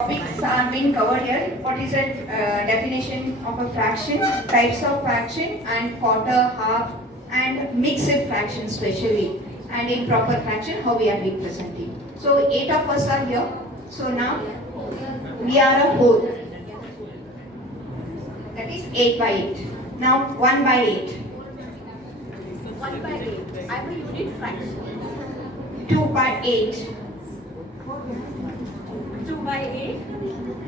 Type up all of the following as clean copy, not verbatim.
Topics are being covered here. What is a definition of a fraction, types of fraction, and quarter, half, and mixed fraction especially, and improper fraction, how we are representing. So 8 of us are here. So now we are a whole. That is 8 by 8. Now 1 by 8. 1 by 8. I am a unit fraction. 2 by 8. 2 by 8.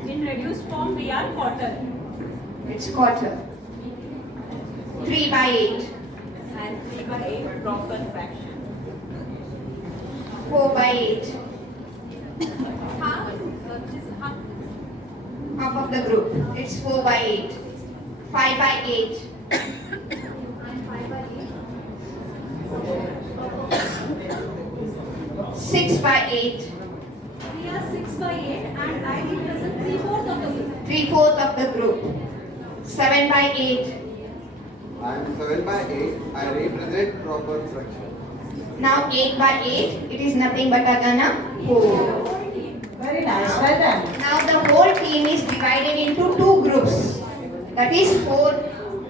In reduced form, we are quarter. It's quarter. 3 by 8. And 3 by 8, proper fraction. 4 by 8. Half, which is half. Half of the group. It's 4 by 8. 5 by 8. And 5 by 8. 6 by 8. We are 6 by 8 and I represent 3/4 of the group. 3/4 of the group. 7 by 8. I am 7 by 8. I represent proper fraction. Now 8 by 8. It is nothing but again a whole. Very nice, well done. Now the whole team is divided into two groups. That is 4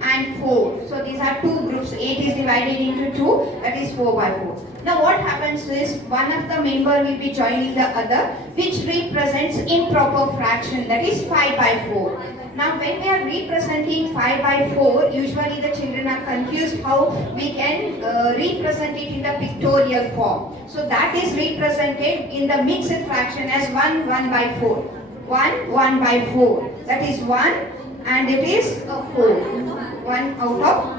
and 4. So these are two groups. 8 is divided into 2. That is 4 by 4. Now what happens is one of the member will be joining the other, which represents improper fraction. That is 5 by 4. Now when we are representing 5 by 4, usually the children are confused how we can represent it in the pictorial form. So that is represented in the mixed fraction as 1 by 4. 1 by 4. That is 1 and it is a 4. 1 out of.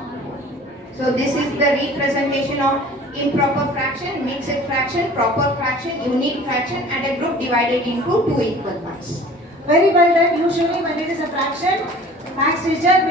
So this is the representation of improper fraction, mixed fraction, proper fraction, unique fraction, and a group divided into two equal parts. Very well done. Usually when it is a fraction, maths teacher will